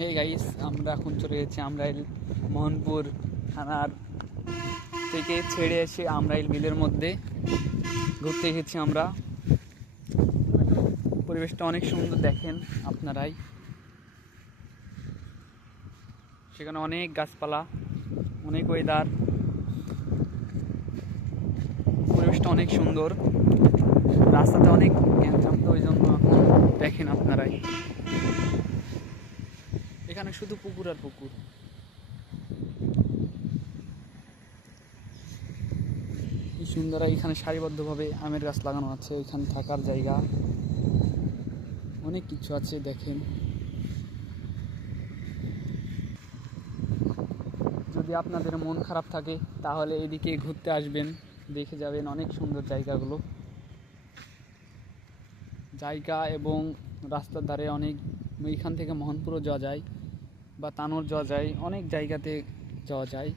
Hey guys, আমরা এখন চলে গেছি আমরাইল মোহনপুর থানার থেকে ছেড়ে এসে আমরাইল বিলের মধ্যে ঘুরতে এসেছি আমরা। পরিবেশটা অনেক সুন্দর, দেখেন আপনারাই। সেখানে অনেক গাছপালা, অনেক ওয়েদার, পরিবেশটা অনেক সুন্দর। রাস্তাতে অনেক গ্যাঞ্জাম, তো ওই জন্য দেখেন আপনারাই। এখানে শুধু পুকুর আর পুকুর। কি সুন্দর! এখানে সারিবদ্ধভাবে আমের গাছ লাগানো আছে, ওইখানে থাকার জায়গা, অনেক কিছু আছে দেখেন। যদি আপনাদের মন খারাপ থাকে তাহলে এদিকে ঘুরতে আসবেন, দেখে যাবেন অনেক সুন্দর জায়গাগুলো। এবং রাস্তার ধারে অনেক, এইখান থেকে মোহনপুরও যাওয়া যায় বা তানোর যাওয়া যায়, অনেক জায়গাতে যাওয়া যায়।